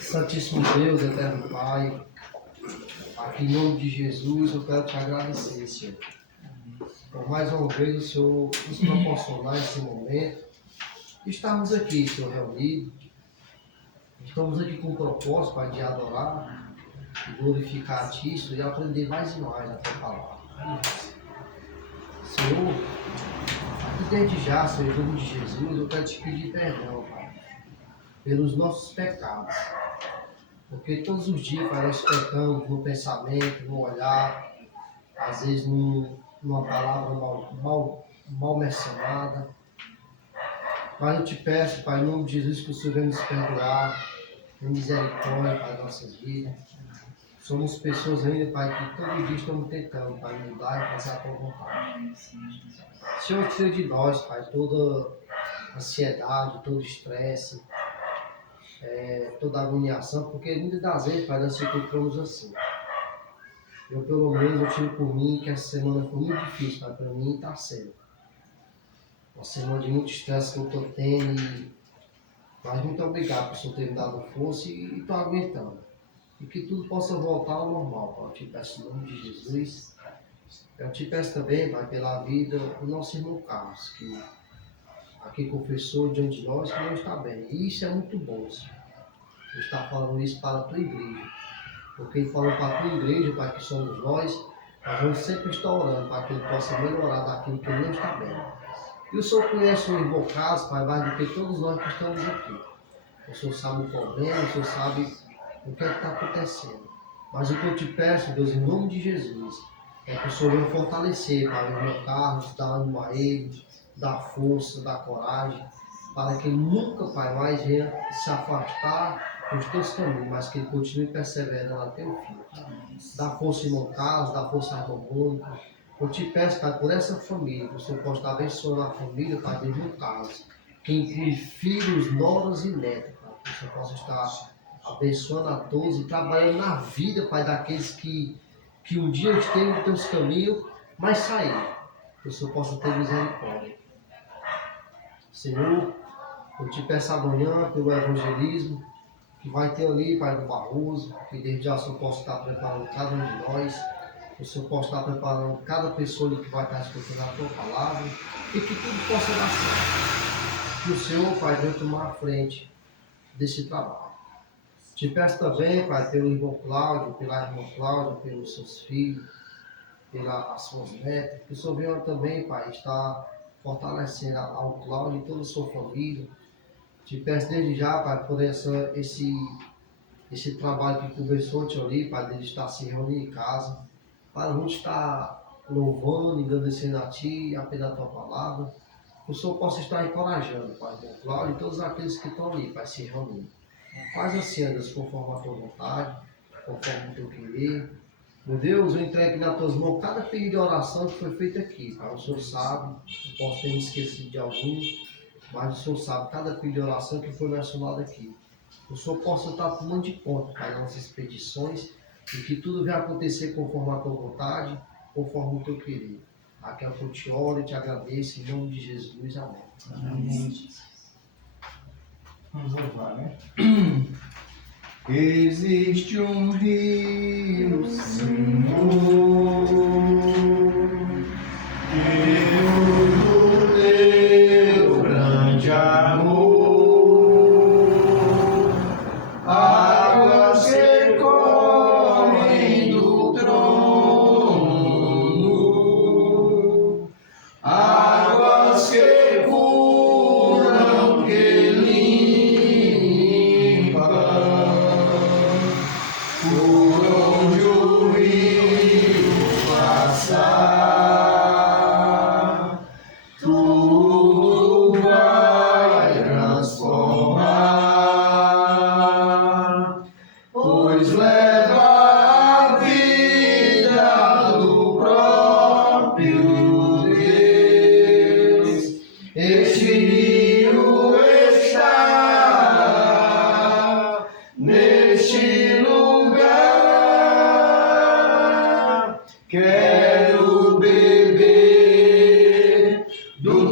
Santíssimo Deus, eterno Pai, aqui em nome de Jesus eu quero te agradecer, Senhor. Por mais uma vez o Senhor nos proporcionar esse momento. Estamos aqui, Senhor, reunidos. Estamos aqui com o propósito, Pai, de adorar, de glorificar a Ti, Senhor, e aprender mais e mais a Tua palavra. Senhor, aqui desde já, Senhor, em nome de Jesus, eu quero te pedir perdão, Pai, pelos nossos pecados. Porque todos os dias, Pai, nós pecamos no pensamento, no olhar, às vezes numa palavra mal mencionada. Mas eu te peço, Pai, em nome de Jesus, que o Senhor venha nos perdoar, tenha misericórdia, Pai, das nossas vidas. Somos pessoas ainda, Pai, que todo dia estamos tentando, Pai, mudar e fazer a tua vontade. Senhor, tira de nós, Pai, toda ansiedade, todo estresse, toda agoniação, porque muitas das vezes, Pai, nós ficamos assim. Eu, pelo menos, eu tiro por mim que essa semana foi muito difícil, Pai, para mim está sendo. Uma semana de muito estresse que eu estou tendo, mas muito obrigado por o Senhor ter me dado força e estou aguentando. E que tudo possa voltar ao normal, Pai. Eu te peço em nome de Jesus. Eu te peço também, Pai, pela vida do nosso irmão Carlos, que aqui confessou diante de nós que não está bem. E isso é muito bom, Senhor. Ele está falando isso para a tua igreja. Porque ele falou para a tua igreja, Pai, que somos nós vamos sempre estar orando para que ele possa melhorar daquilo que ele não está bem. E o Senhor conhece o irmão Carlos, Pai, mais do que todos nós que estamos aqui. O Senhor sabe o problema, o Senhor sabe o que está acontecendo. Mas o que eu te peço, Deus, em nome de Jesus, é que o Senhor venha fortalecer, Pai, o irmão Carlos, dar ânimo a ele, dar força, dar coragem, para que ele nunca, Pai, mais venha se afastar dos teus caminhos, mas que ele continue perseverando até o fim. Dá força, irmão Carlos, dá força, irmão Mônica. Eu te peço, Pai, por essa família, que o Senhor possa estar abençoando a família, Pai, do irmão Carlos, que inclui filhos, noras e netos, Pai, que o Senhor possa estar abençoando a todos e trabalhando na vida, Pai, daqueles que um dia esteve nos teus caminhos, mas saíram. Que o Senhor possa ter misericórdia. Senhor, eu te peço amanhã pelo evangelismo, que vai ter ali, Pai, do Barroso, que desde já o Senhor possa estar preparando cada um de nós, que o Senhor possa estar preparando cada pessoa que vai estar escutando a tua palavra, e que tudo possa dar certo. Que o Senhor, Pai, venha tomar a frente desse trabalho. Te peço também, Pai, pelo irmão Cláudio, pela irmã Cláudia, pelos seus filhos, pelas suas netas, que o Senhor venha também, Pai, estar fortalecendo ao Cláudio e toda a sua família. Te peço desde já, Pai, por esse trabalho que conversou ali, Pai, dele estar se reunindo em casa, para a gente estar louvando, agradecendo a Ti, apenas a Tua palavra. Que o Senhor possa estar encorajando, Pai, o Cláudio e todos aqueles que estão ali, Pai, se reunindo. Faz assim, Deus, conforme a Tua vontade, conforme o Teu querer. Meu Deus, eu entrego nas Tuas mãos cada pedido de oração que foi feito aqui, Pai. O Senhor sabe, eu posso ter me esquecido de algum, mas o Senhor sabe cada pedido de oração que foi mencionado aqui. O Senhor possa estar tomando de conta, Pai, das nossas petições e que tudo venha acontecer conforme a Tua vontade, conforme o Teu querer. Aqui é o que eu te oro e te agradeço, em nome de Jesus. Amém. Amém. Vamos louvar, né? Existe um rio, Senhor, do teu grande amor, águas que correm do trono, águas que curam, que limpam, por onde o rio passar.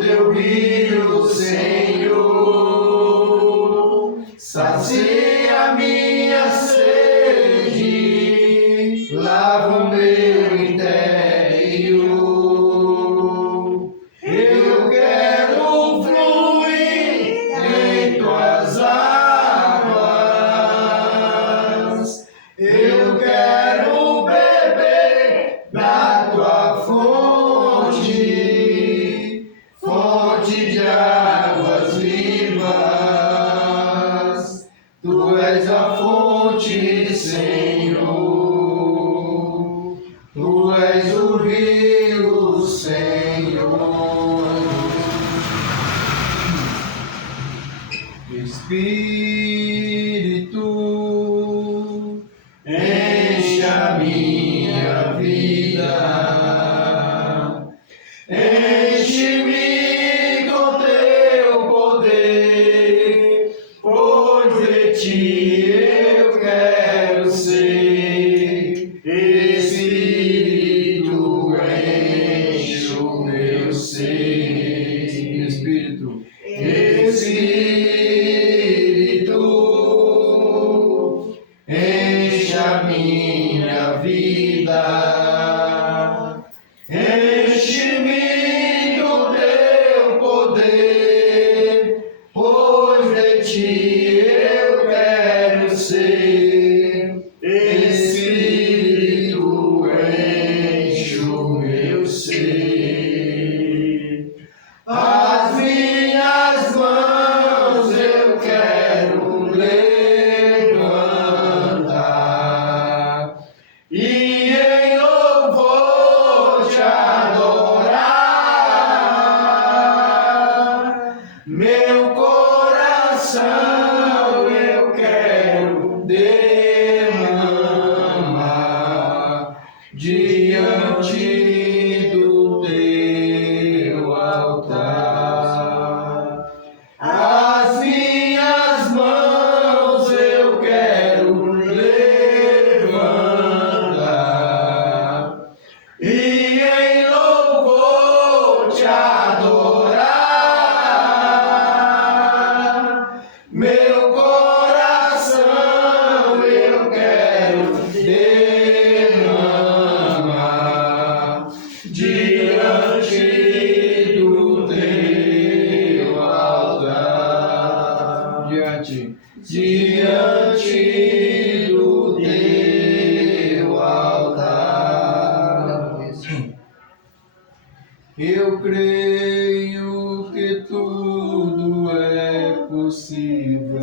teu rio, Senhor, sacia minha sede, lava o meu interior. Eu quero fluir em tuas águas, eu quero beber da tua fonte, fonte de águas vivas. Tu és a fonte, Senhor, tu és o rio, Senhor. Espírito, enche a minha vida, enche-me com teu poder, pois de ti eu quero ser. Espírito, enche o meu ser. Espírito, Espírito, enche a minha vida, enche-me do teu poder, pois de ti eu quero ser. Espírito, enche o meu ser. As minhas mãos eu quero levantar e em louvor te adorar. Meu coração eu quero derramar diante do teu altar. As minhas mãos eu quero levantar e em louvor te adorar. Meu coração eu quero derramar diante do teu altar. Diante do teu altar. Eu creio que tudo é possível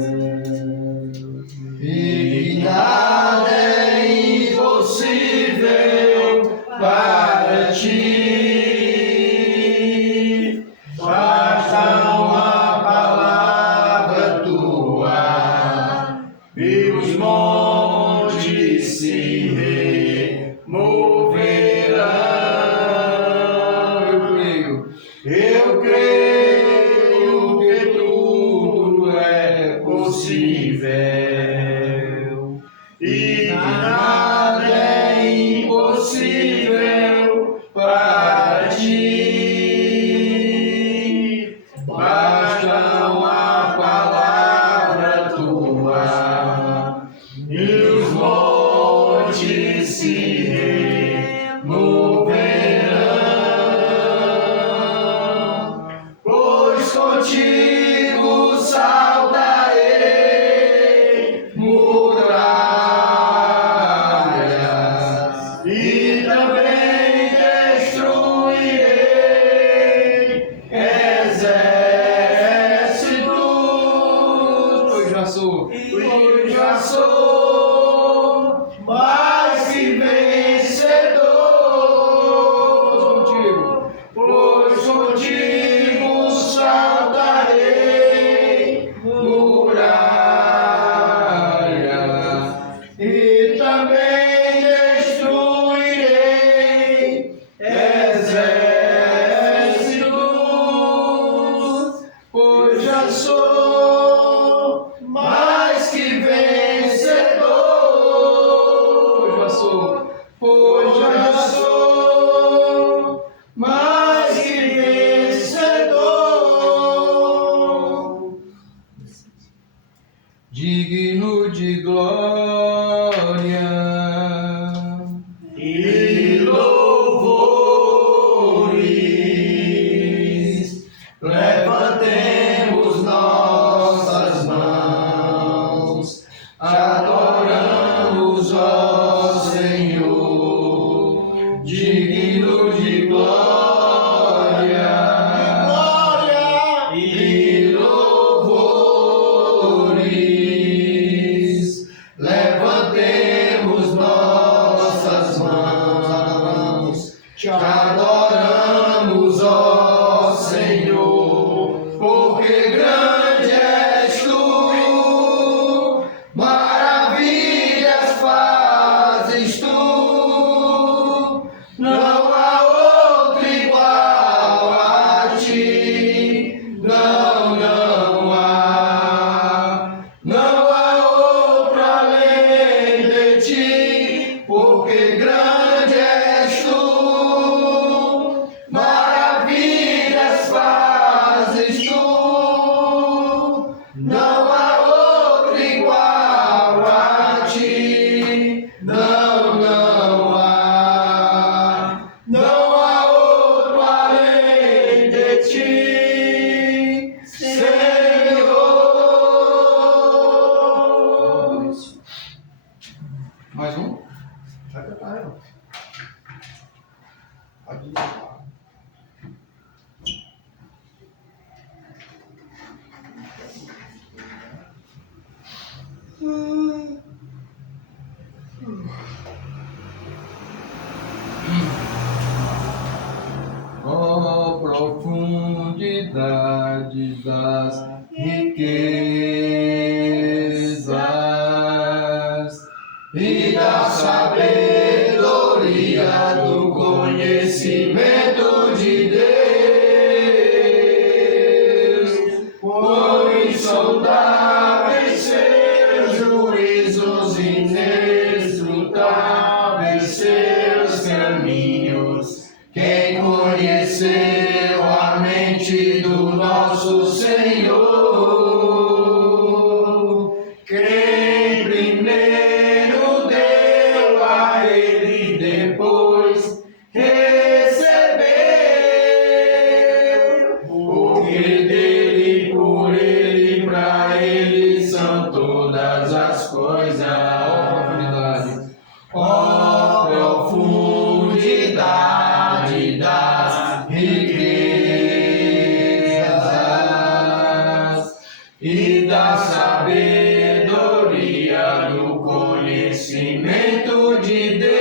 e nada é impossível para ti. Basta uma palavra tua e os montes se removerão. Eu creio que tudo é possível e nada é impossível para ti. Basta uma palavra tua e os montes se removerão, pois contigo saltarei muralhas e também destruirei exércitos. Pois já sou mais que vencedor, pois contigo saltarei muralhas e também destruirei exércitos, pois já sou mais que vencedor, pois já sou mais que vencedor. eternidade das riquezas e da sabedoria do conhecimento de Deus. Por insondáveis seus juízos, inescrutáveis seus caminhos. Quem conheceu a mente do nosso Senhor? Quem primeiro deu a Ele, depois recebeu. Porque dele, por Ele, pra Ele são todas as coisas. Ó profundidade das riquezas e da sabedoria do conhecimento de Deus.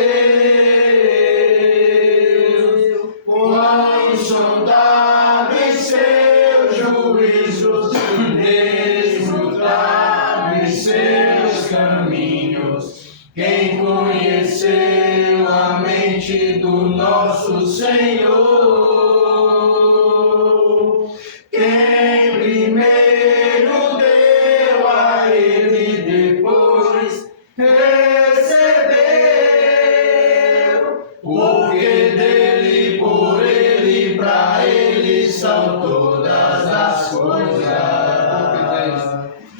Quão insondáveis seus juízos, inescrutáveis seus caminhos. Quem conheceu a mente do nosso Senhor? Quem primeiro deu a Ele, depois recebeu. Porque dele, por Ele, pra Ele são todas as coisas.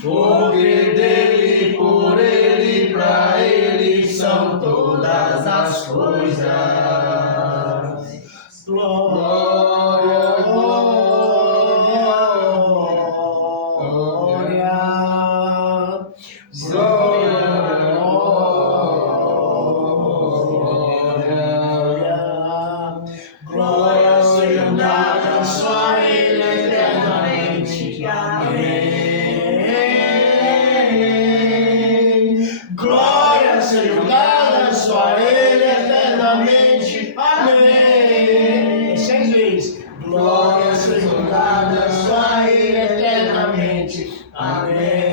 Porque dele, por Ele, pra Ele são todas as coisas. Glória, glória, glória, glória sejam dadas só a Ele eternamente. Amém. Glória sejam dadas só a Ele eternamente. Amém. 6 vezes. Glória sejam dadas só a Ele eternamente. Amém.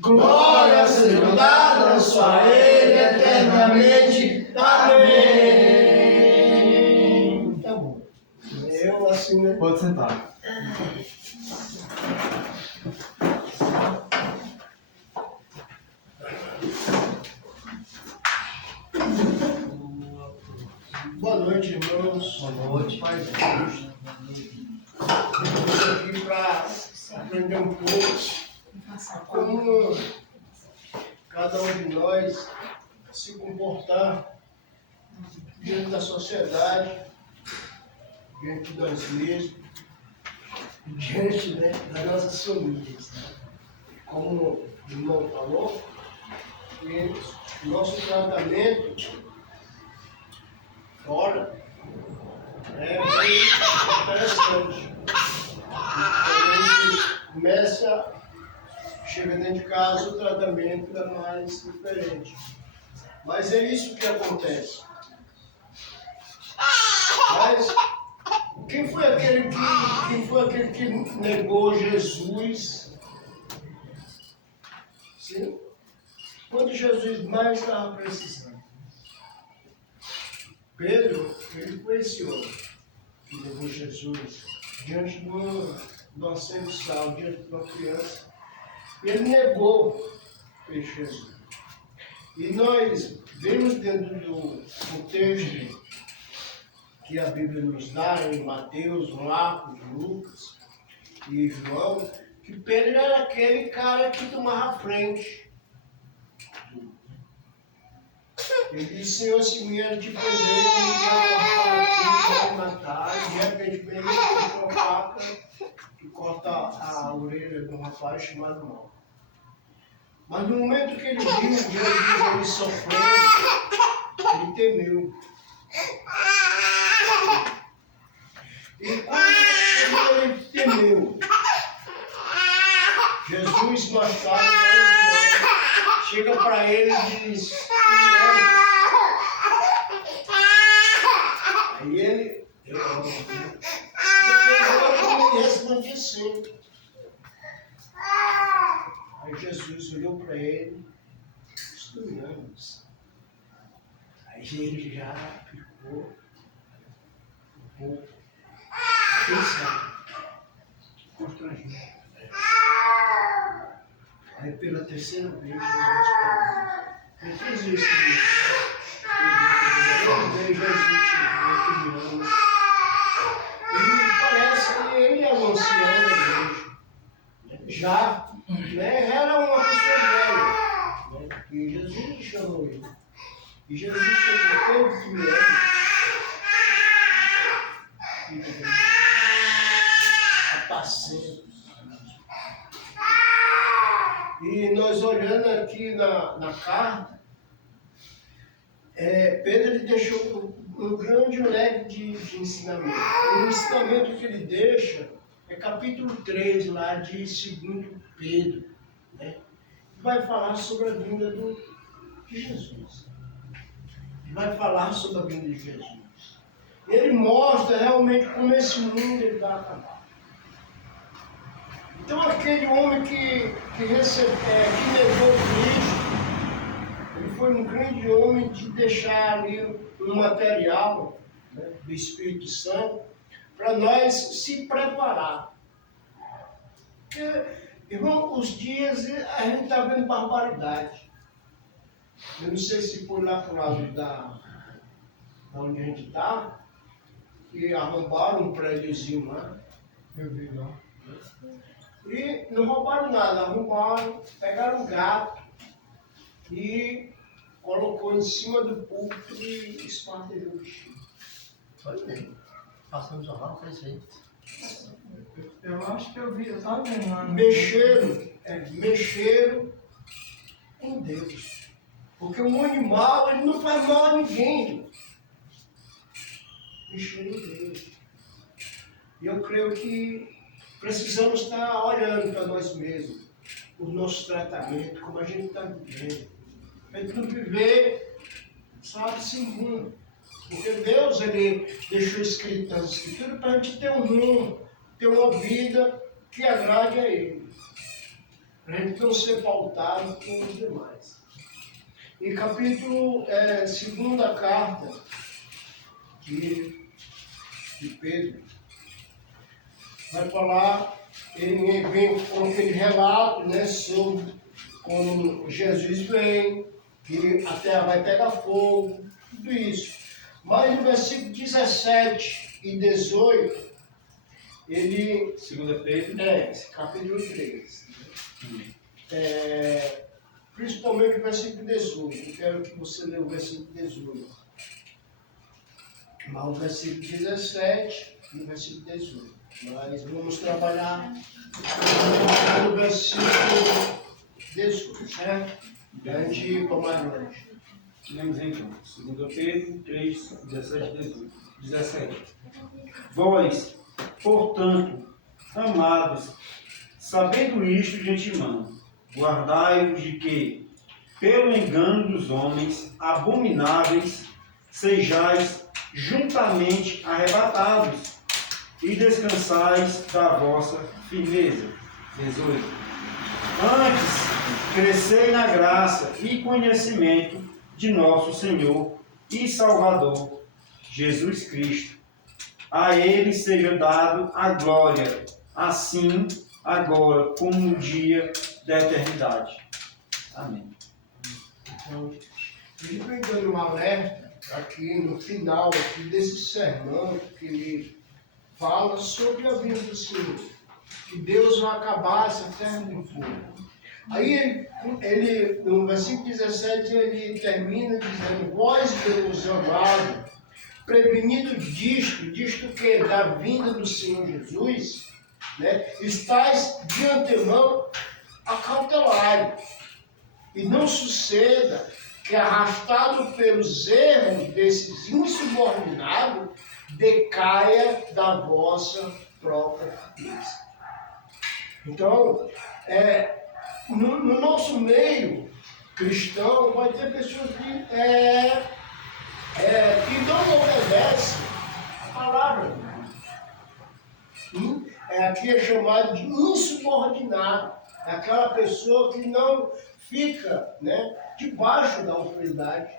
Glória sejam dadas só a Ele eternamente. Amém. Tá bom. Eu assim, né? Pode sentar. Boa noite, irmãos. Boa noite. Pai de Deus. Estamos aqui para aprender um pouco como cada um de nós se comportar diante da sociedade, diante de nós mesmos, diante, né, das nossas famílias. Como o irmão falou, que nosso tratamento fora é bem interessante. Quando a gente começa, chega dentro de casa, o tratamento é mais diferente. Mas é isso que acontece. Mas quem foi aquele que negou Jesus? Sim? Quando Jesus mais estava precisando. Pedro, ele foi esse homem que levou Jesus diante de uma sal, diante de uma criança. Ele negou Jesus. E nós vemos dentro do texto que a Bíblia nos dá, em Mateus, Marcos, Lucas e João, que Pedro era aquele cara que tomava a frente. Ele disse: Senhor, se vier te prender, ele vai cortar aqui, vai matar. E de repente vem ele com uma faca e corta a orelha de um rapaz chamado Mal. Mas no momento que ele viu Jesus ali sofrendo, ele temeu. E quando ele temeu, Jesus mais tarde chega para ele e diz: aí ele Eu amo. Depois eu respondi assim. Aí Jesus olhou para ele, estudamos. Aí ele já ficou um pouco constrangido. Aí pela terceira vez Jesus falou, eu fiz isso comigo. Eu vejo Jesus chegando, criança. E parece que ele é o ancião da igreja. Já, né, era uma pessoa velha. Né, e Jesus chamou ele. E Jesus chegou, Pedro que me ama. Apacento. E nós olhando aqui na carta, Pedro ele deixou um grande leque de ensinamento. O ensinamento que ele deixa é capítulo 3 lá de 2 Pedro, né? Vai falar sobre a vinda de Jesus. Vai falar sobre a vinda de Jesus. Ele mostra realmente como esse mundo ele vai acabar. Então aquele homem que negou Cristo, ele foi um grande homem de deixar ali um material, né, do Espírito Santo para nós se preparar. Porque, irmão, os dias a gente está vendo barbaridade. Eu não sei se foi lá para o lado da onde a gente está, que arrombaram um prédiozinho lá. Eu vi lá. E não roubaram nada, arrombaram, pegaram um gato e colocou em cima do púlpito e espartilhou o bichinho. Foi mesmo. Passando no jornal, foi isso aí. Eu acho que eu vi, eu estava vendo lá. Mexeram em Deus. Porque um animal, ele não faz mal a ninguém. Mexeram em Deus. E eu creio que precisamos estar olhando para nós mesmos, o nosso tratamento, como a gente está vivendo. Para a gente não viver, sabe, sem rumo. Porque Deus, ele deixou escrito nas Escrituras para a gente ter um rumo, ter uma vida que agrade a Ele. Para a gente não ser pautado com os demais. E capítulo, segunda carta de Pedro, vai falar, ele vem com aquele relato, né, sobre como Jesus vem, que a terra vai pegar fogo, tudo isso. Mas no versículo 17 e 18, ele... 2 Pedro. Capítulo 3. Principalmente o versículo 18. Eu quero que você leia o versículo 18. Mas o versículo 17 e o versículo 18. Nós vamos trabalhar no versículo 18, certo? Grande para mais longe. Lemos então, 2 Pedro 3, 17 e 17. Vós, portanto, amados, sabendo isto de antemão, guardai-vos de que, pelo engano dos homens abomináveis, sejais juntamente arrebatados, e descansais da vossa firmeza. 18. Antes, crescei na graça e conhecimento de nosso Senhor e Salvador, Jesus Cristo. A Ele seja dado a glória, assim, agora, como no dia da eternidade. Amém. Então, ele vem dando um alerta aqui no final aqui desse sermão que ele fala sobre a vinda do Senhor. Que Deus vai acabar essa terra com fogo. Aí ele, no versículo 17, ele termina dizendo: vós, Deus amado, prevenido disto que da vinda do Senhor Jesus, né, estáis de antemão acautelados, e não suceda que, arrastado pelos erros desses insubordinados, decaia da vossa própria cabeça. Então, no nosso meio cristão, pode ter pessoas que não obedecem palavra. Aqui é chamado de insubordinado. É aquela pessoa que não fica, né, debaixo da autoridade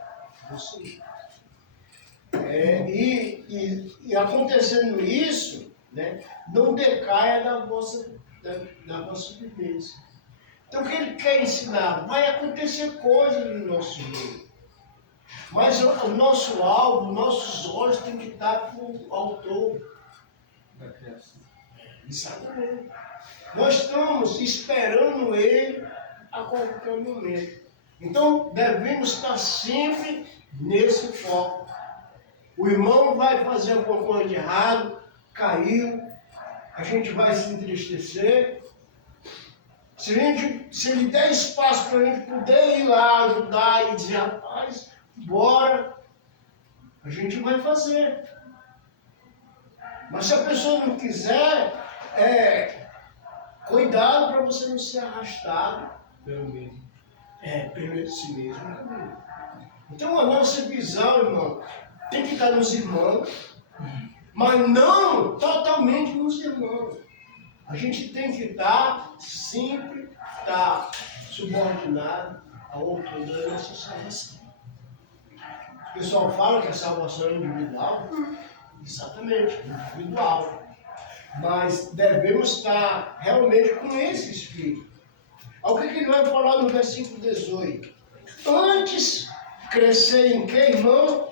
do Senhor. E acontecendo isso, né, não decaia da vossa vivência. Então, o que ele quer ensinar? Vai acontecer coisas no nosso meio. Mas o nosso alvo, nossos olhos têm que estar para o autor da criação. Exatamente. Nós estamos esperando ele a qualquer momento. Então, devemos estar sempre nesse foco. O irmão vai fazer alguma coisa de errado, caiu, a gente vai se entristecer. Se ele der espaço para a gente poder ir lá ajudar e dizer, rapaz, bora, a gente vai fazer. Mas se a pessoa não quiser, cuidado para você não ser arrastado pelo esse mesmo caminho. Então a nossa visão, irmão, tem que estar nos irmãos, mas não totalmente nos irmãos. A gente tem que sempre estar subordinado ao autor da nossa salvação. O pessoal fala que a salvação é individual. Exatamente, individual. Mas devemos estar realmente com esse espírito. Olha o que ele vai falar no versículo 18. Antes, crescer em que, irmão?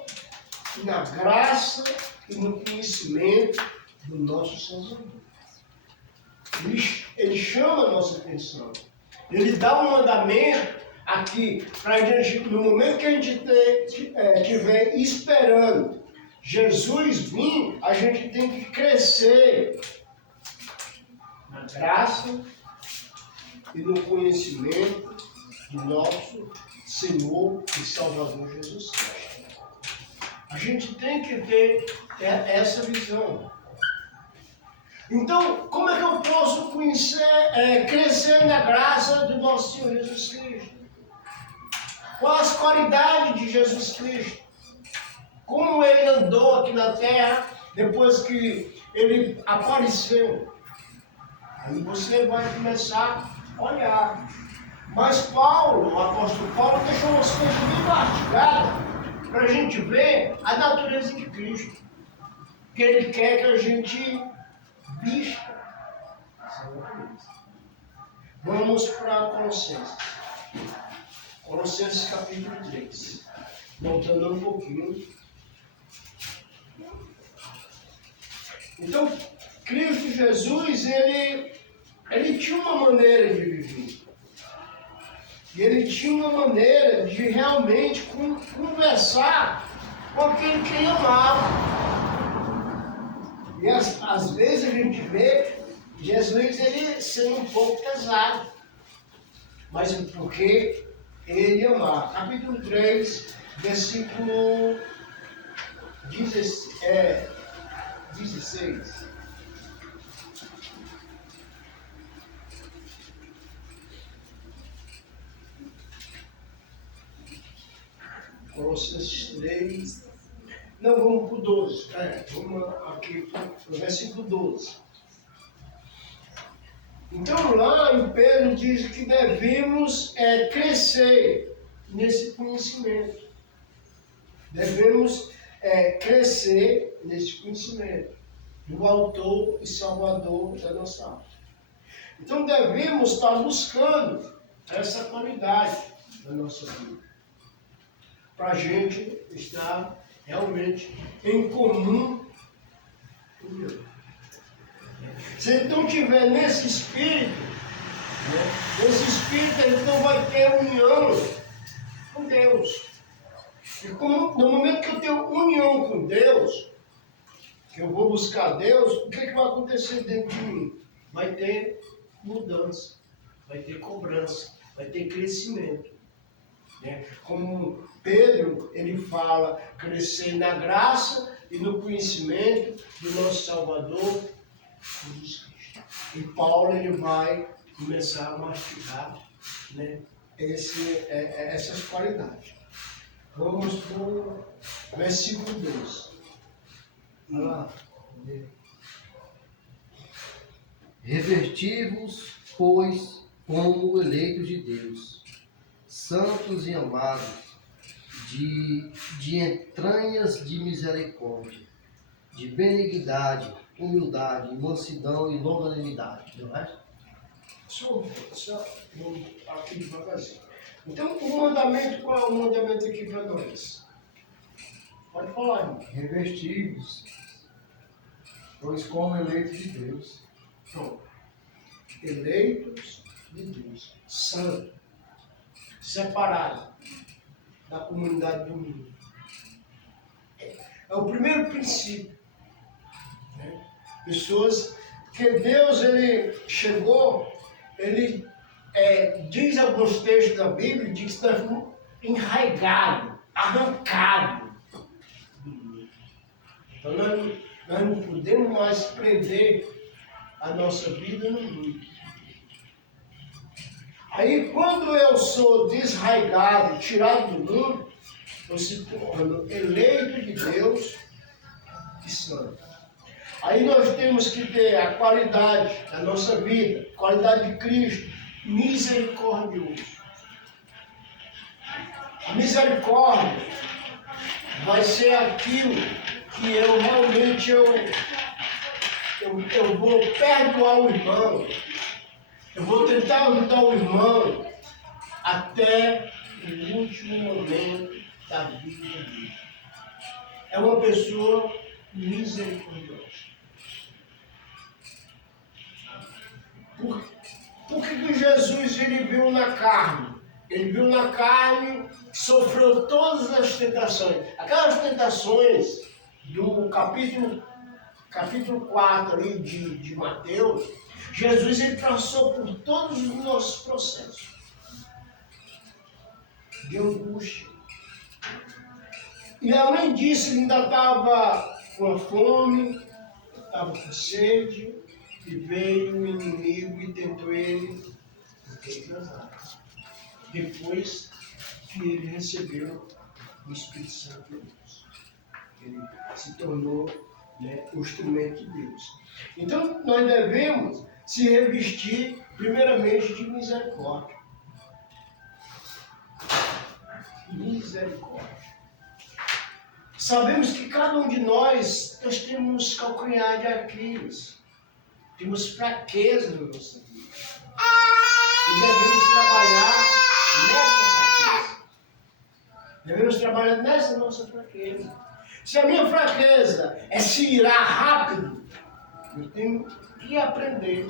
Na graça e no conhecimento do nosso Salvador. Ele chama a nossa atenção. Ele dá um mandamento aqui para a gente, no momento que a gente estiver esperando Jesus vir, a gente tem que crescer na graça e no conhecimento do nosso Senhor e Salvador Jesus Cristo. A gente tem que ter essa visão. Então, como é que eu posso crescer na graça do nosso Senhor Jesus Cristo? Quais as qualidades de Jesus Cristo? Como ele andou aqui na terra depois que ele apareceu? Aí você vai começar a olhar. Mas Paulo, o apóstolo Paulo, deixou umas coisas bem mastigadas para a gente ver a natureza de Cristo. Que ele quer que a gente vista. Vamos para Colossenses. Colossenses capítulo 3. Voltando um pouquinho. Então, Cristo Jesus, ele tinha uma maneira de viver. E ele tinha uma maneira de realmente conversar com aquele que ele amava. E às vezes a gente vê Jesus ele sendo um pouco pesado. Mas porque ele amava. Capítulo 3, versículo 16. Colossenses 3. Não, vamos para o 12. Vamos aqui no versículo 12. Então lá em Pedro diz que devemos crescer nesse conhecimento. Devemos crescer nesse conhecimento do autor e salvador da nossa alma. Então devemos estar buscando essa qualidade da nossa vida. Para a gente estar realmente em comum com Deus. Se ele não estiver nesse espírito, ele não vai ter união com Deus. E no momento que eu tenho união com Deus, que eu vou buscar Deus, o que vai acontecer dentro de mim? Vai ter mudança, vai ter cobrança, vai ter crescimento. Como Pedro, ele fala, crescer na graça e no conhecimento do nosso Salvador, Jesus Cristo. E Paulo, ele vai começar a mastigar essas qualidades. Vamos para o versículo 2. Vai lá. Reverti-vos, pois, como eleitos de Deus, santos e amados, de entranhas de misericórdia, de benignidade, humildade, mansidão e longanimidade. Não é? Só vamos aqui devagarzinho. Então, o mandamento, qual é o mandamento aqui para nós? Pode falar, irmão. Revesti-vos, pois como eleitos de Deus. Pronto. Eleitos de Deus, santo, separado da comunidade do mundo. É o primeiro princípio. Né? Pessoas que Deus ele chegou, ele diz alguns textos da Bíblia, diz que nós fomos enraigados, arrancados. Então nós não podemos mais prender a nossa vida no mundo. Aí quando eu sou desraigado, tirado do mundo, eu se torno eleito de Deus e santo. Aí nós temos que ter a qualidade da nossa vida, qualidade de Cristo, misericordioso. A misericórdia vai ser aquilo que eu realmente eu vou perdoar o irmão, eu vou tentar ajudar o irmão até o último momento da vida dele. É uma pessoa misericordiosa. Por que Jesus ele viu na carne? Ele viu na carne, sofreu todas as tentações. Aquelas tentações do capítulo 4 ali de Mateus, Jesus ele passou por todos os nossos processos de angústia. E além disso, ele ainda estava com fome, estava com sede, e veio o inimigo e tentou ele depois que ele recebeu o Espírito Santo de Deus. Ele se tornou o instrumento de Deus. Então, nós devemos se revestir, primeiramente, de misericórdia. Misericórdia. Sabemos que cada um de nós temos calcanhar de Aquiles. Temos fraqueza na nossa vida. E devemos trabalhar nessa fraqueza. Devemos trabalhar nessa nossa fraqueza. Se a minha fraqueza é se irar rápido, eu tenho que aprender.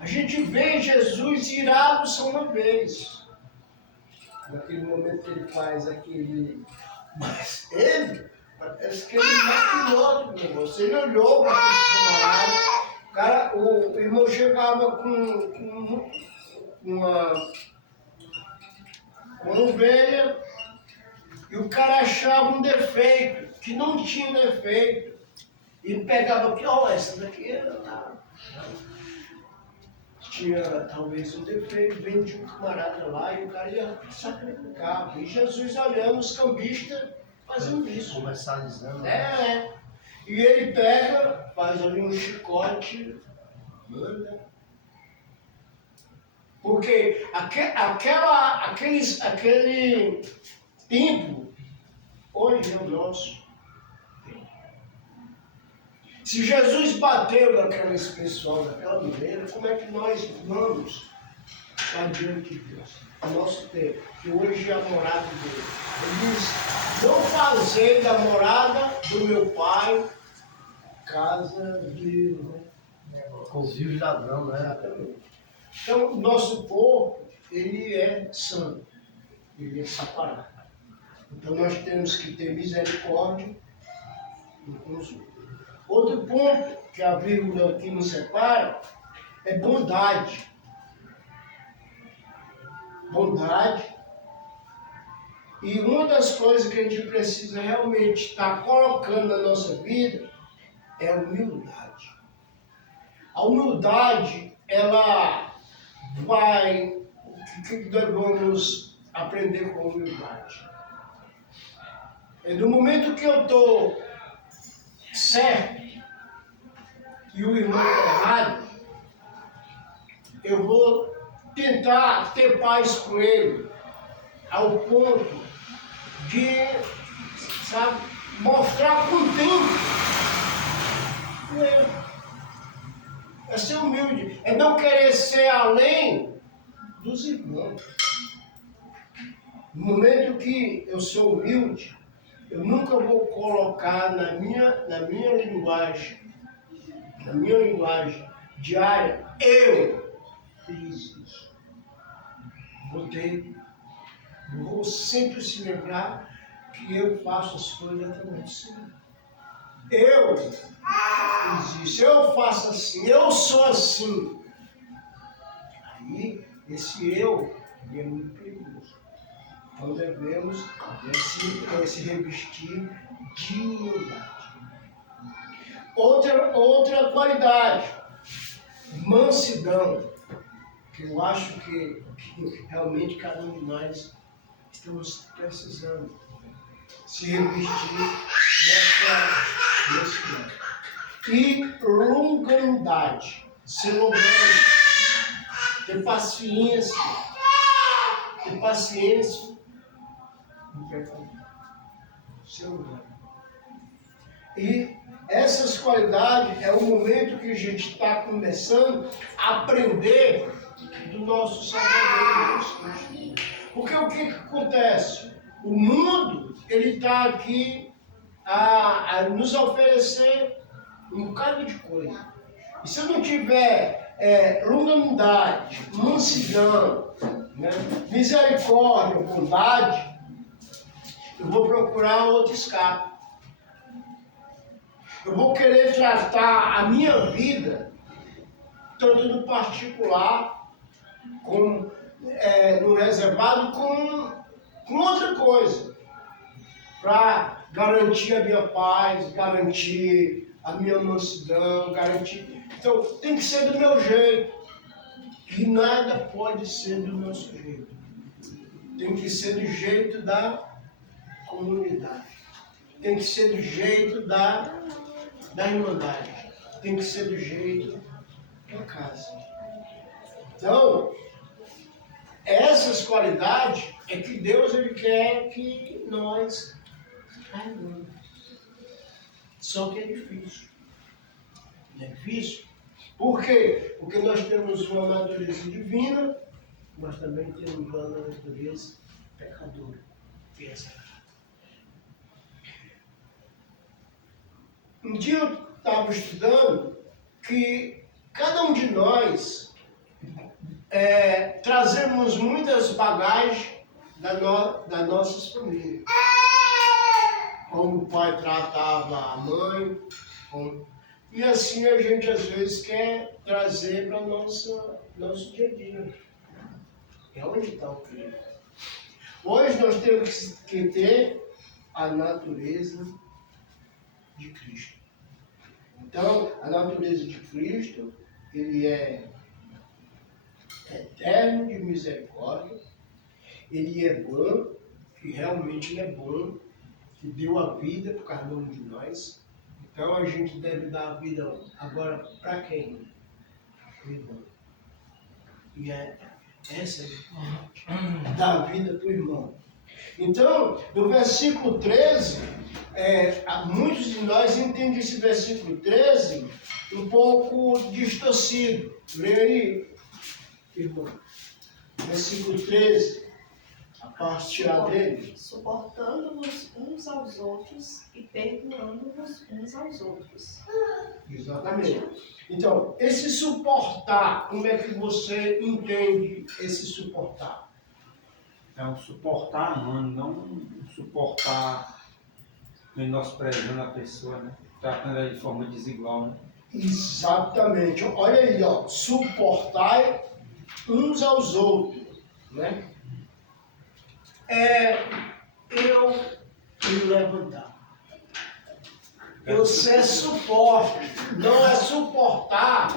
A gente vê Jesus irado só uma vez. Naquele momento que ele faz aquele... Mas ele, parece que ele maquinou o negócio. Ele olhou para esse camarada. O irmão chegava com uma ovelha e o cara achava um defeito, que não tinha defeito. E pegava aqui, ó, essa daqui tinha talvez um defeito, vendia um camarada lá e o cara ia sacrificar. E Jesus olhando os cambistas fazendo isso. Comercializando. E ele pega, faz ali um chicote, manda. Porque aquele tempo, hoje é o nosso tempo. Se Jesus bateu naqueles pessoal daquela maneira, como é que nós vamos estar diante de Deus? O nosso tempo, que hoje é a morada dele. Ele diz, não fazei da morada do meu pai casa de... Convívio de ladrão, né? Exatamente. Então, o nosso corpo, ele é santo, ele é separado. Então, nós temos que ter misericórdia com os outros. Outro ponto, que a vírgula aqui nos separa, é bondade. Bondade. E uma das coisas que a gente precisa realmente estar colocando na nossa vida é a humildade. A humildade, ela vai... O que nós vamos aprender com humildade. E no momento que eu estou certo e o irmão está errado, eu vou tentar ter paz com ele, ao ponto de, sabe, mostrar com tempo. É ser humilde, é não querer ser além dos irmãos. No momento que eu sou humilde, eu nunca vou colocar na minha linguagem diária, eu fiz isso. Vou sempre se lembrar que eu faço as coisas através do Senhor. Eu fiz isso, eu faço assim, eu sou assim. Aí, esse eu é muito perigoso. Então devemos se revestir de humildade. Outra qualidade, mansidão, que eu acho que realmente cada um de nós estamos precisando se revestir dessa mansidão. E longanimidade, ser longânimo, ter paciência, ser longânimo. E essas qualidades é o momento que a gente está começando a aprender do nosso Salvador Jesus Cristo. Porque o que acontece? O mundo, ele está aqui a nos oferecer um bocado de coisa. E se eu não tiver longanimidade, mansidão, né, misericórdia, bondade, eu vou procurar outro escape. Eu vou querer tratar a minha vida, tanto no particular, como no reservado, com outra coisa, para garantir a minha paz, garantir a minha mansidão, garantir. Então, tem que ser do meu jeito. E nada pode ser do nosso jeito. Tem que ser do jeito da comunidade. Tem que ser do jeito da irmandade. Tem que ser do jeito da casa. Então, essas qualidades é que Deus ele quer que nós carregamos. Só que é difícil. É difícil. Por quê? Porque nós temos uma natureza divina, mas também temos uma natureza pecadora. Um dia eu estava estudando que cada um de nós trazemos muitas bagagens das nossas famílias. Como o pai tratava a mãe, e assim a gente às vezes quer trazer para o nosso dia a dia. É onde está o perigo. Hoje nós temos que ter a natureza de Cristo. Então, a natureza de Cristo, ele é eterno de misericórdia, ele é bom, que realmente ele é bom, que deu a vida por cada um de nós. Então a gente deve dar a vida agora para quem? Para o irmão. E essa é dar a vida para o irmão. Então, no versículo 13, muitos de nós entendem esse versículo 13 um pouco distorcido. Lê aí, irmão. Versículo 13, a parte A dele. Suportando-vos uns aos outros e perdoando-vos uns aos outros. Exatamente. Então, esse suportar, como é que você entende esse suportar? É um suportar amando, não suportar menosprezando a pessoa, né? Tratando ela de forma desigual, né? Exatamente. Olha aí, ó. Suportar uns aos outros, né? Eu me levantar. Você é suporte, não é suportar.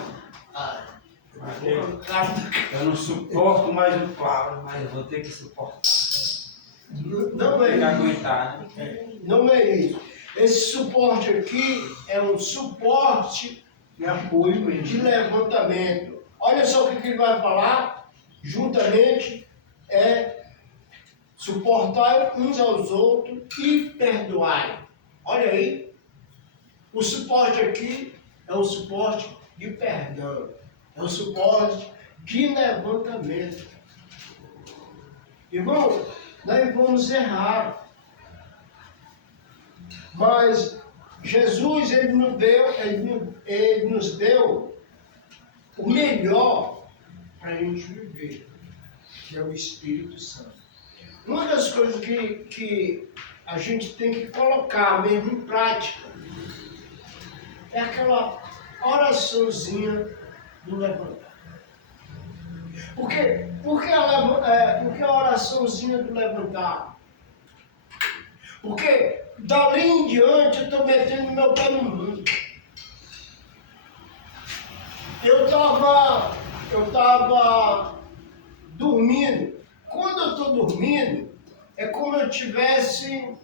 Eu não suporto mais o Cláudio, mas eu vou ter que suportar. Não é Tem que isso. aguentar, né? Não é isso. Esse suporte aqui é um suporte De apoio mesmo. de levantamento. Olha só o que ele vai falar. Juntamente é suportar uns aos outros e perdoar. Olha aí. O suporte aqui é um suporte de perdão. É um suporte de levantamento. Irmão, nós vamos errar. Mas Jesus, ele nos deu o melhor para a gente viver, que é o Espírito Santo. Uma das coisas que a gente tem que colocar mesmo em prática é aquela oraçãozinha do levantar. Por que a oraçãozinha do levantar? Porque dali em diante eu estou metendo meu pé no mundo. Eu estava dormindo. Quando eu estou dormindo, é como eu estivesse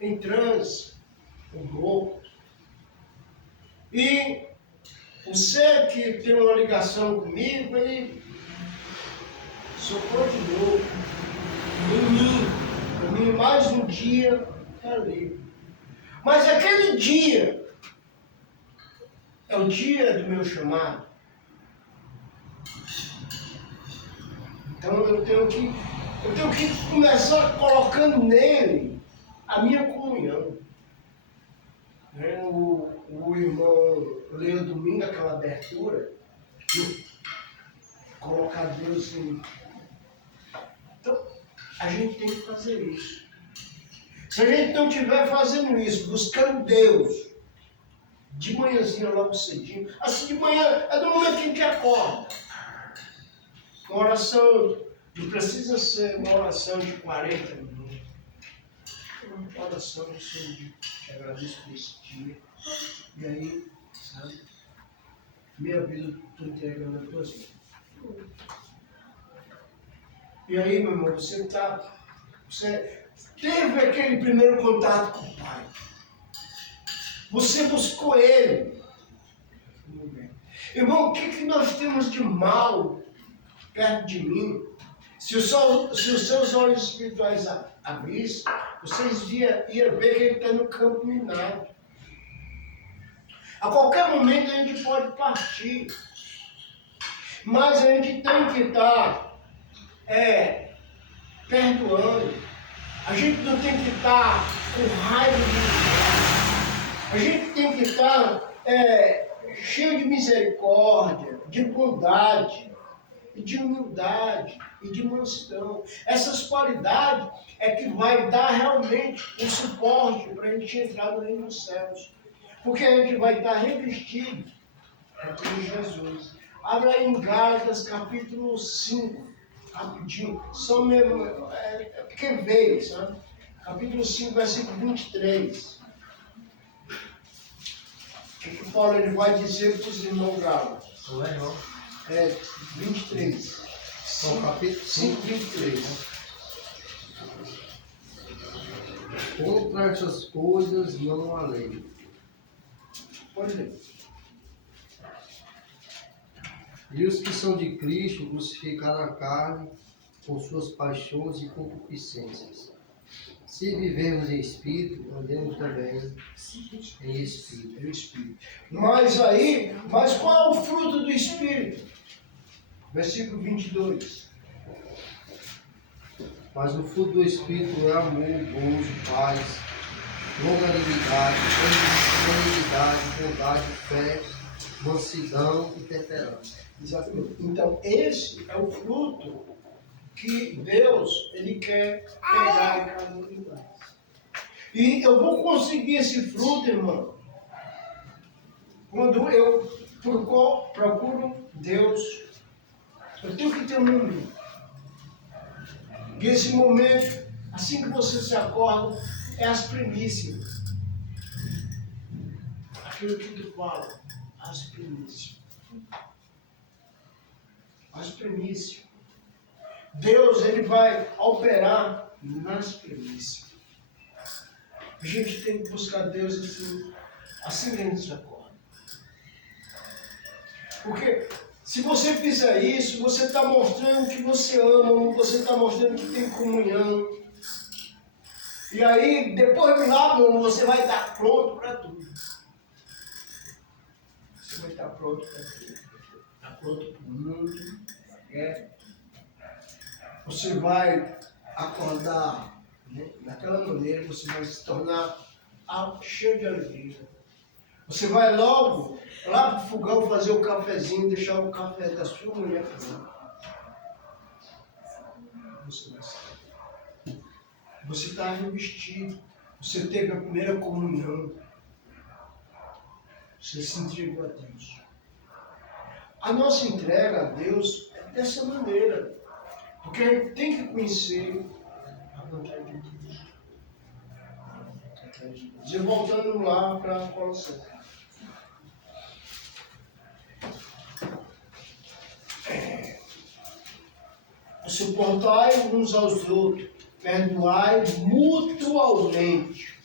em transe, um louco. E você que tem uma ligação comigo, ele soprou de novo em mim. Para mim, mais um dia está livre. Mas aquele dia é o dia do meu chamado. Então eu tenho que começar colocando nele a minha comunhão. O irmão leu domingo aquela abertura, colocar Deus em. Então, a gente tem que fazer isso. Se a gente não estiver fazendo isso, buscando Deus, de manhãzinha logo cedinho, assim de manhã, é do momento que a gente acorda. Uma oração, não precisa ser uma oração de 40 minutos. Uma oração de Senhor, te agradeço por esse dia. E aí, sabe, minha vida eu estou entregando a tuas mãos. E aí, meu irmão, você teve aquele primeiro contato com o Pai. Você buscou Ele. Irmão, o que nós temos de mal perto de mim? Se os seus olhos espirituais abrissem, vocês iam ver que ele está no campo minado. A qualquer momento a gente pode partir. Mas a gente tem que estar perdoando. A gente não tem que estar com raiva de ninguém. A gente tem que estar cheio de misericórdia, de bondade, e de humildade e de mansidão. Essas qualidades é que vai dar realmente o suporte para a gente entrar no reino dos céus. Porque a gente vai estar revestido por Jesus. Abra aí em Gálatas capítulo 5, rapidinho. Só mesmo, porque veio, sabe? Capítulo 5, versículo 23. O que Paulo ele vai dizer para os irmãos Gálatas? Legal. 23. Bom, capítulo 5, 23. Contra essas coisas não há lei. Pode ler. E os que são de Cristo crucificaram a carne com suas paixões e concupiscências. Se vivemos em espírito, andemos também em espírito. Mas qual é o fruto do Espírito? Versículo 22. Mas o fruto do Espírito é amor, gozo, paz, longanimidade, benignidade, bondade, fé, mansidão e temperança. Exatamente. Então, esse é o fruto que Deus ele quer pegar em cada um de nós. E eu vou conseguir esse fruto, irmão, quando eu procuro Deus. Eu tenho que ter um momento. E esse momento, assim que você se acorda, é as primícias. Aquilo que tu fala, as primícias. As primícias. Deus ele vai operar nas premissas. A gente tem que buscar Deus assim que a gente se acorda. Porque se você fizer isso, você está mostrando que você ama, você está mostrando que tem comunhão. E aí, depois de lá, você vai estar pronto para tudo. Você vai estar pronto para tudo. Está pronto para o mundo. Você vai acordar, né? Daquela maneira, você vai se tornar cheio de alegria. Você vai logo lá para o fogão fazer o cafezinho, deixar o café da sua mulher pronto. Você vai sair. Você está revestido. Você teve a primeira comunhão. Você se entregou a Deus. A nossa entrega a Deus é dessa maneira. Porque a gente tem que conhecer a vontade de Deus. E voltando lá para a Colossenses. Suportai uns aos outros, perdoai mutualmente.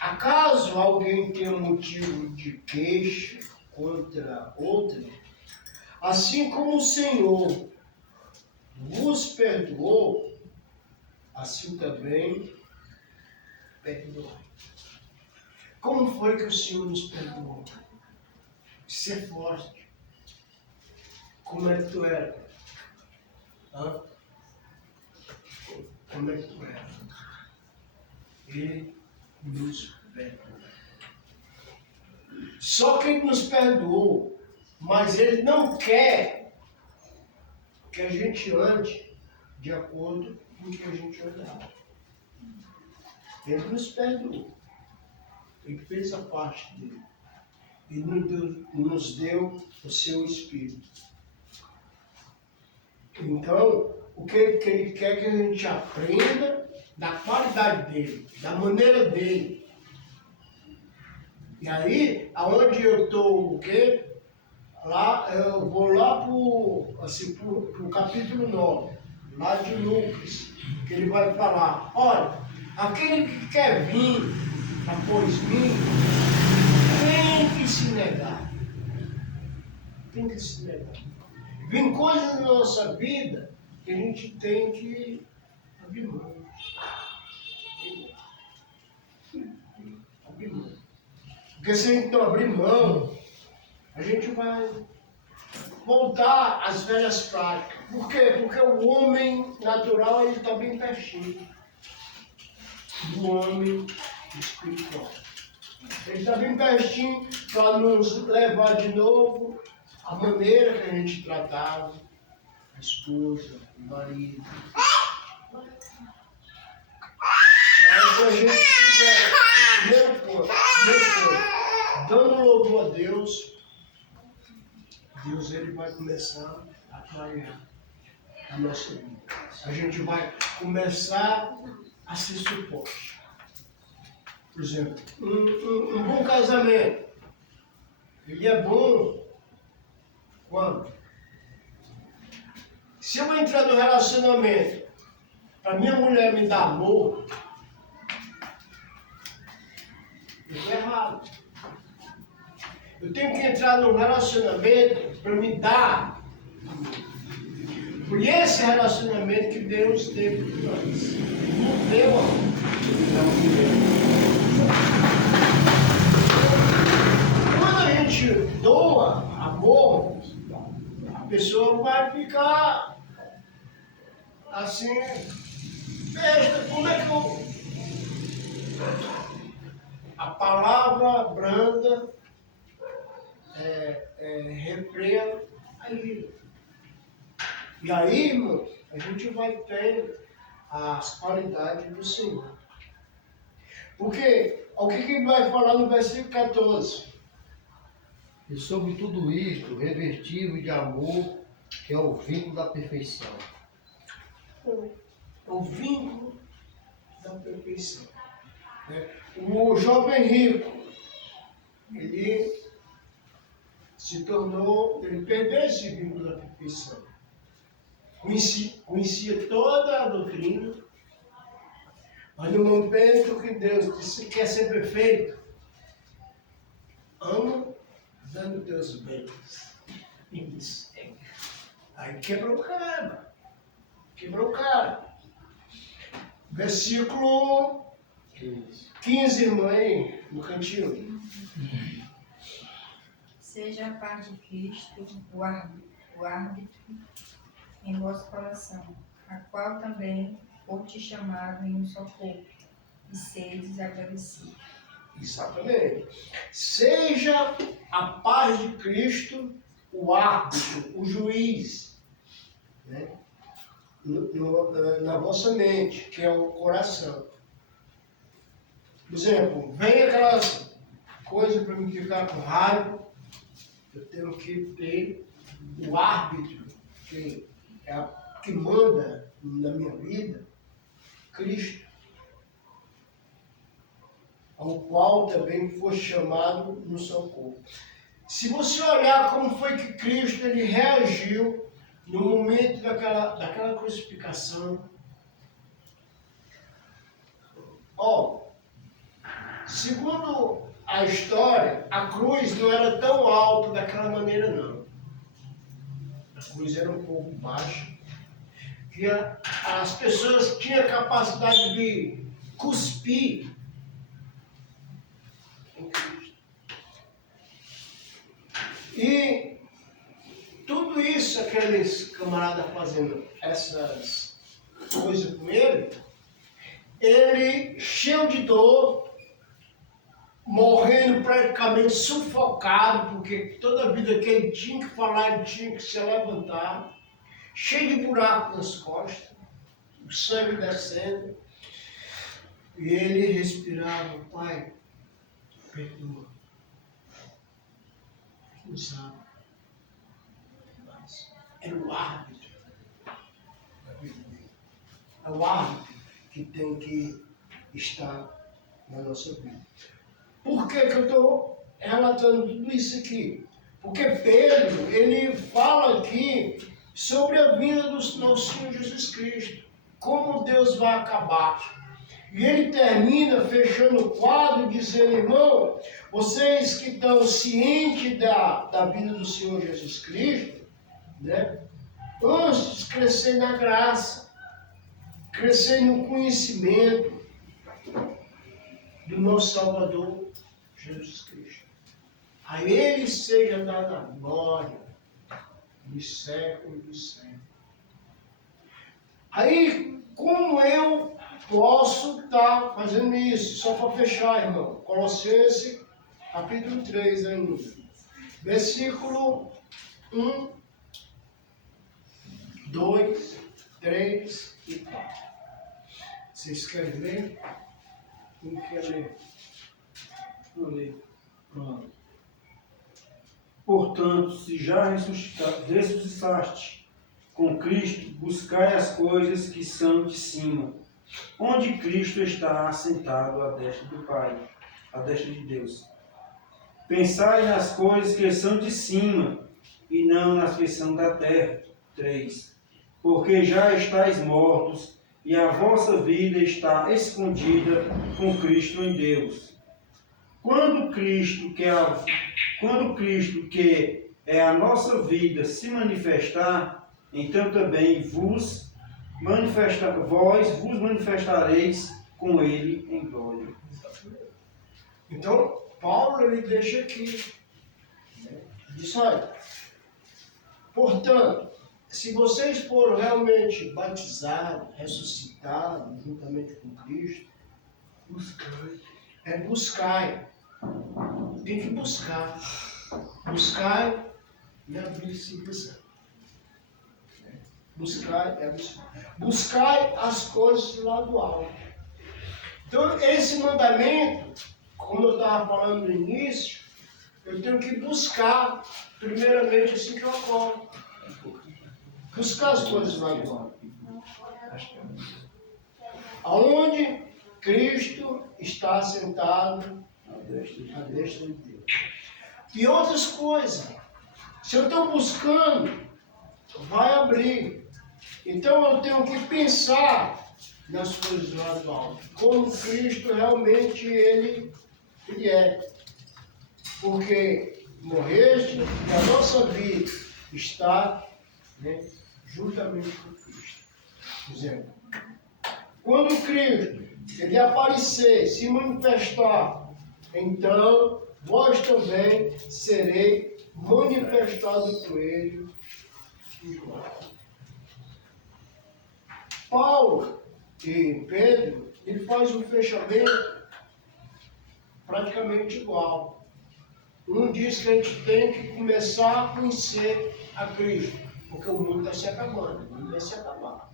Acaso alguém tenha motivo de queixa contra outro? Assim como o Senhor vos perdoou, assim também perdoai. Como foi que o Senhor nos perdoou? Ser forte. Como é que tu era? Hã? Como é que tu era? Ele nos perdoou. Só que Ele nos perdoou, mas Ele não quer que a gente ande de acordo com o que a gente andava. Ele nos perdoou. Ele fez a parte dele. Ele nos deu o seu Espírito. Então, o que Ele quer que a gente aprenda da qualidade dele, da maneira dele. E aí, aonde eu estou, o quê? Lá, eu vou lá para o capítulo 9, lá de Lucas, que ele vai falar, olha, aquele que quer vir após mim, tem que se negar. Tem que se negar. Vem coisas na nossa vida que a gente tem que abrir mão. Abrir mão. Porque se a gente não abrir mão, a gente vai voltar às velhas práticas. Por quê? Porque o homem natural ele está bem pertinho do homem espiritual. Ele está bem pertinho para nos levar de novo à maneira que a gente tratava a esposa, o marido. Mas se a gente tiver primeiro ponto, dando louvor a Deus, Deus ele vai começar a trabalhar a nossa vida. A gente vai começar a ser suporte. Por exemplo, um bom casamento, ele é bom quando? Se eu entrar no relacionamento para minha mulher me dar amor, eu estou errado. Eu tenho que entrar num relacionamento para me dar amor. Por esse relacionamento que Deus teve com nós. Não deu amor. Quando a gente doa amor, a pessoa vai ficar assim, besta, como é que eu... A palavra branda refreia a ira. E aí, irmão, a gente vai ter as qualidades do Senhor. Porque, o que ele vai falar no versículo 14? E sobre tudo isto, revestível de amor, que é o vínculo da perfeição. O vínculo da perfeição. O jovem rico, ele se tornou, ele perdeu esse vínculo da perfeição. conhecia toda a doutrina, mas no momento que Deus disse que quer ser perfeito, ama dando teus bens. Aí quebrou o cara, quebrou o cara. Versículo 15, irmão, aí, no cantinho. Seja a paz de Cristo o árbitro em vosso coração, a qual também foste chamado em um só corpo, e sedes agradecidos. Exatamente. Seja a paz de Cristo o árbitro, o juiz, né? Na vossa mente, que é o coração. Por exemplo, vem aquelas coisas para me ficar com raiva, eu tenho que ter o árbitro, que manda na minha vida, Cristo, ao qual também foi chamado no seu corpo. Se você olhar como foi que Cristo ele reagiu no momento daquela crucificação, segundo a história, a cruz não era tão alta daquela maneira não. A cruz era um pouco baixa, que as pessoas tinham a capacidade de cuspir em Cristo. E tudo isso, aqueles camaradas fazendo essas coisas com ele cheio de dor, morrendo praticamente sufocado, porque toda a vida que ele tinha que falar, ele tinha que se levantar, cheio de buraco nas costas, o sangue descendo, e ele respirava: Pai, perdoa. Não sabe. Mas era o árbitro. É o árbitro que tem que estar na nossa vida. Por que eu estou relatando tudo isso aqui? Porque Pedro, ele fala aqui sobre a vinda do nosso Senhor Jesus Cristo, como Deus vai acabar. E ele termina fechando o quadro dizendo: irmão, vocês que estão cientes da vida do Senhor Jesus Cristo, né? Antes de crescer na graça, crescer no conhecimento do nosso Salvador Jesus Cristo. A Ele seja dada a glória dos séculos dos séculos. Aí, como eu posso estar fazendo isso? Só para fechar, irmão. Colossenses, capítulo 3 ainda. Versículo 1, 2, 3 e 4. Vocês querem ler? Quem quer ler? Vou ler. Pronto. Portanto, se já ressuscitaste com Cristo, buscai as coisas que são de cima, onde Cristo está assentado à destra do Pai, à destra de Deus. Pensai nas coisas que são de cima, e não nas que são da terra. 3. Porque já estáis mortos, e a vossa vida está escondida com Cristo em Deus. Quando Cristo, que é a nossa vida, se manifestar, então também vós vos manifestareis com Ele em glória. Então, Paulo ele deixa aqui, né? Diz: olha, portanto, se vocês foram realmente batizados, ressuscitados juntamente com Cristo, buscai. Tem que buscar. Buscai e abrir-se visão. Buscai e abrir-se. Buscai as coisas lá do alto. Então, esse mandamento, como eu estava falando no início, eu tenho que buscar, primeiramente, assim que eu acordo. Buscar as coisas lá do alto. Aonde Cristo está sentado à destra de Deus. E outras coisas. Se eu estou buscando, vai abrir. Então eu tenho que pensar nas coisas lá do alto, como Cristo realmente ele é. Porque morreste e a nossa vida está, né, juntamente com Cristo. Por exemplo, quando Cristo ele aparecer, se manifestar, então vós também serei manifestado por ele. Paulo e Pedro, ele faz um fechamento praticamente igual. Um diz que a gente tem que começar a conhecer a Cristo, porque o mundo está se acabando, o mundo vai se acabar.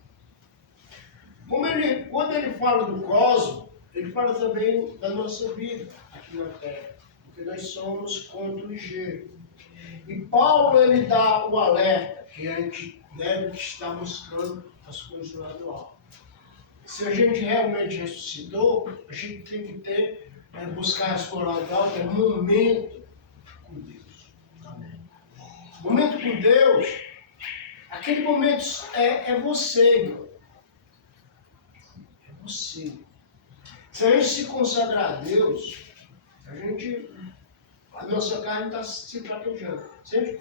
Quando ele fala do cosmos, ele fala também da nossa vida aqui na Terra, porque nós somos conto ligeiro. E Paulo ele dá o alerta que a gente deve estar buscando as coisas lá do alto. Se a gente realmente ressuscitou, a gente tem que ter, buscar as coisas lá do alto, é momento com Deus. Amém. Momento com Deus, aquele momento é você, irmão. É você. Se a gente se consagrar a Deus, a nossa carne está se praticando. Se a gente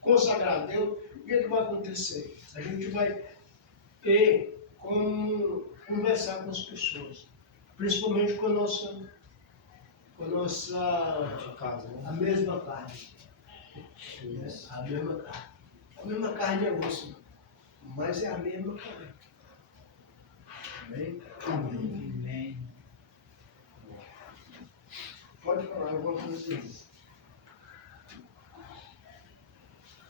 consagrar a Deus, o que vai acontecer? A gente vai ter como conversar com as pessoas, principalmente com a nossa casa, né? a mesma carne. A mesma carne. A mesma carne é osso, mas é a mesma carne. Amém? Amém. Pode falar alguma coisa aí.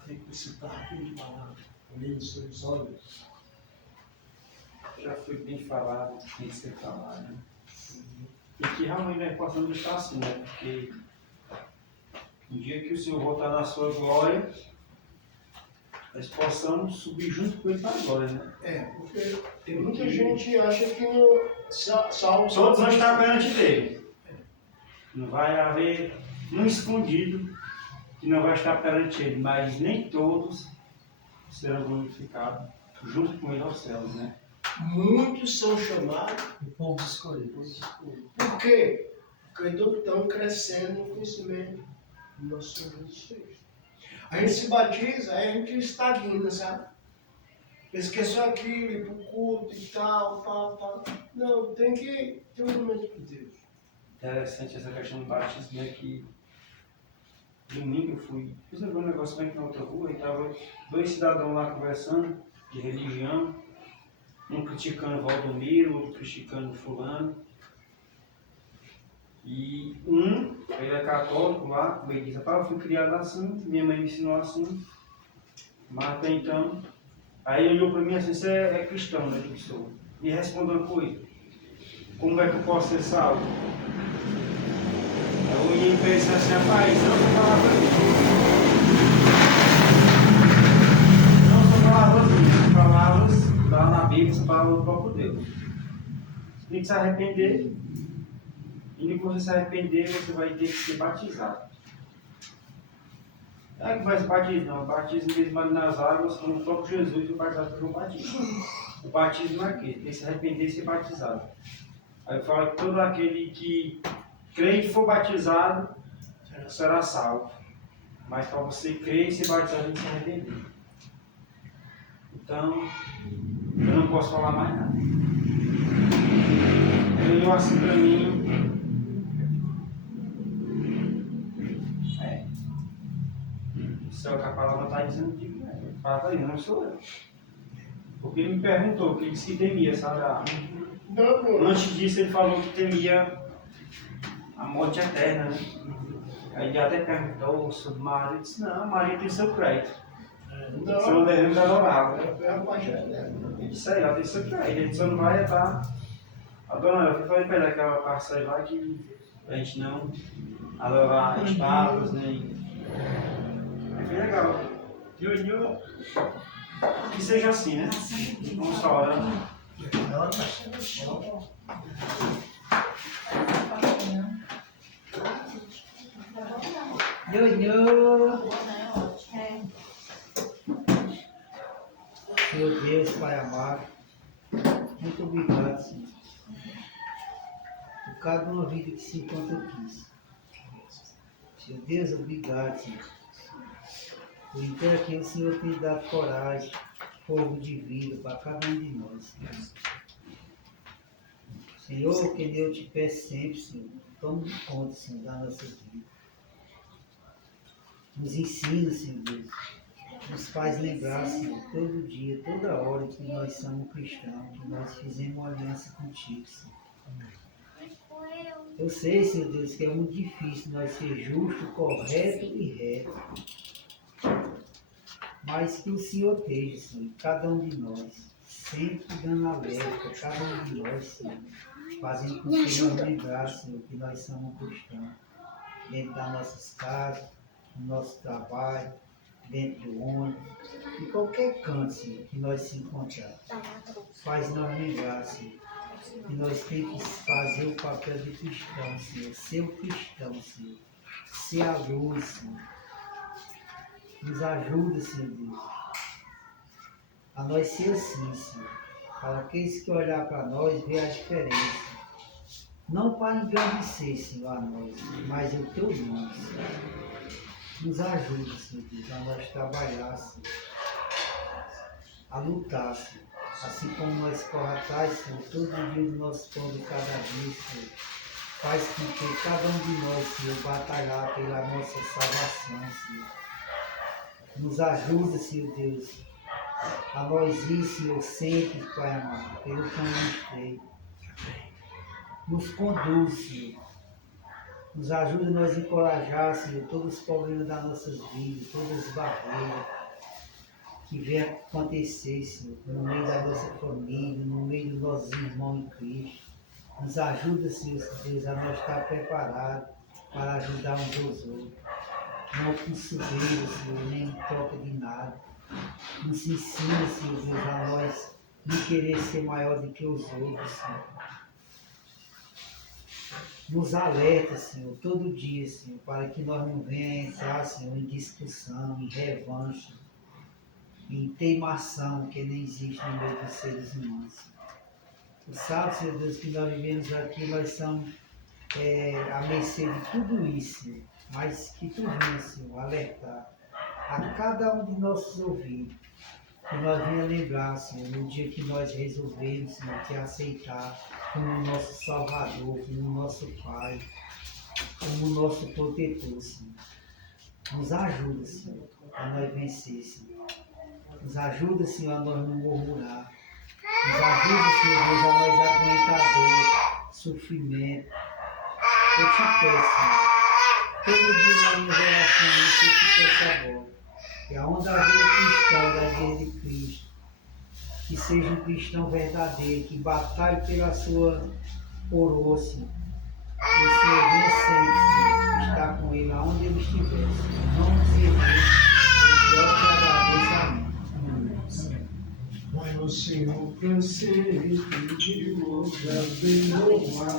Tem que citar aqui de palavra. Amém? Seus olhos. Já foi bem falado, tem que ser falado, né? E que realmente nós possamos estar assim, né? Porque no dia que o Senhor voltar na sua glória, nós possamos subir junto com ele para a glória, né? Porque tem muita gente que acha que no salvo. Todos vão estar perante dele. Não vai haver um escondido que não vai estar perante ele, mas nem todos serão glorificados junto com ele aos céus, né? Muitos são chamados. O povo escolhido. Por quê? Porque não estão crescendo no conhecimento do nosso Senhor Jesus Cristo. A gente se batiza, aí a gente estagna, sabe? Esqueceu aquilo, ir para o culto e tal. Não, tem que ter um momento com Deus. Interessante essa questão do batismo, né? Que domingo eu fui resolver um negócio bem aqui na outra rua e estava dois cidadãos lá conversando de religião, um criticando Valdomiro, outro criticando fulano. E ele é católico lá, como ele diz, eu fui criado assim, minha mãe me ensinou assim, mas até então, aí ele olhou para mim assim, você é cristão, né? Eu sou. E respondeu uma coisa, como é que eu posso ser salvo? Eu olhei e pensei assim, rapaz, não são palavras minhas. Não são palavras minhas, são palavras lá na Bíblia, são palavras do próprio Deus. Você tem que se arrepender. E depois você se arrepender, você vai ter que ser batizado. Não é que vai se batizar, não. O batismo mesmo ali nas águas, como o próprio Jesus foi batizado pelo batismo. O batismo é aquele, tem que se arrepender e ser batizado. Aí fala que todo aquele que crê e for batizado será salvo. Mas para você crer e ser batizado, tem que se arrepender. Então, eu não posso falar mais nada. Ele olhou assim para mim. Que a palavra está dizendo que a palavra está dizendo, não sou eu. Porque ele me perguntou, que ele disse que temia, sabe? Antes disso ele falou que temia a morte eterna, né? Aí ele até perguntou sobre Maria, eu disse, não, Maria tem seu crédito. Você não devemos adorar, né? Ele disse, ela tem seu crédito, ele só não vai estar adorando. Eu falei para ele aquela passagem lá que a gente não adorar estátuas, nem... Foi legal. E eu que seja assim, né? Vamos estar orando. Meu Deus, cada uma vida que se encontra aqui. Senhor Deus, obrigado, Senhor. Por inteiro aqui o Senhor tem dado coragem, fogo de vida para cada um de nós, Senhor. Senhor, que eu te peço sempre, Senhor, tome conta, Senhor, da nossa vida. Nos ensina, Senhor Deus. Nos faz lembrar, Senhor, todo dia, toda hora que nós somos cristãos, que nós fizemos uma aliança contigo, Senhor. Eu sei, Senhor Deus, que é muito difícil nós ser justo, correto e reto. Mas que o Senhor esteja, Senhor, cada um de nós, sempre dando alerta, cada um de nós, Senhor, fazendo com que nós lembrar, Senhor, que nós somos cristãos, dentro das nossas casas, no nosso trabalho, dentro do ônibus, em qualquer canto, Senhor, que nós se encontrarmos. Faz nós lembrar, Senhor, que nós temos que fazer o papel de cristão, Senhor, ser o cristão, Senhor, ser a luz, Senhor. Nos ajuda, Senhor Deus, a nós ser assim, Senhor, para aqueles que olhar para nós ver a diferença. Não para engrandecer, Senhor, a nós, mas o teu nome, Senhor. Nos ajuda, Senhor Deus, a nós trabalhar, Senhor, a lutar, Senhor. Assim como nós corremos atrás, Senhor, todo dia do nosso pão de cada dia, Senhor. Faz com que cada um de nós, Senhor, batalhar pela nossa salvação, Senhor. Nos ajuda, Senhor Deus, a nós ir, Senhor, sempre, Pai amado, pelo caminho estreito. Nos conduz, Senhor. Nos ajuda a nós encorajar, Senhor, todos os problemas das nossas vidas, todas as barreiras que venham acontecer, Senhor, no meio da nossa família, no meio dos nossos irmãos em Cristo. Nos ajuda, Senhor Deus, a nós estar preparados para ajudar uns aos outros. Não com sujeira, Senhor, nem em troca de nada. Nos ensina, Senhor Deus, a nós não querer ser maior do que os outros, Senhor. Nos alerta, Senhor, todo dia, Senhor, para que nós não venhamos entrar, Senhor, em discussão, em revanche, em teimação que nem existe no meio dos seres humanos. Tu sabes, Senhor Deus, que nós vivemos aqui, nós somos à mercê de tudo isso, Senhor, mas que tu venha, Senhor, alertar a cada um de nossos ouvidos, que nós venha lembrar, Senhor, no dia que nós resolvemos, Senhor, te aceitar como nosso Salvador, como nosso Pai, como nosso protetor, Senhor. Nos ajuda, Senhor, a nós vencer, Senhor. Nos ajuda, Senhor, a nós não murmurar. Nos ajuda, Senhor Deus, a nós aguentar dor, sofrimento. Eu te peço, Senhor, todo dia na minha oração, eu te peço agora, que aonde haver cristão da igreja de Cristo, que seja um cristão verdadeiro, que batalhe pela sua coroa, Senhor. E o Senhor venha sempre, Senhor, estar com ele aonde ele estiver, Senhor. Em nome de Jesus, eu te agradeço, amém. Vai ao Senhor para sempre, de louvar, bem louvar.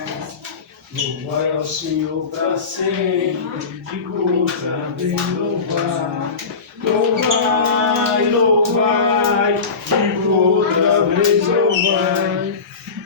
Louvai ao Senhor para sempre, de louvar, bem louvar. Louvar.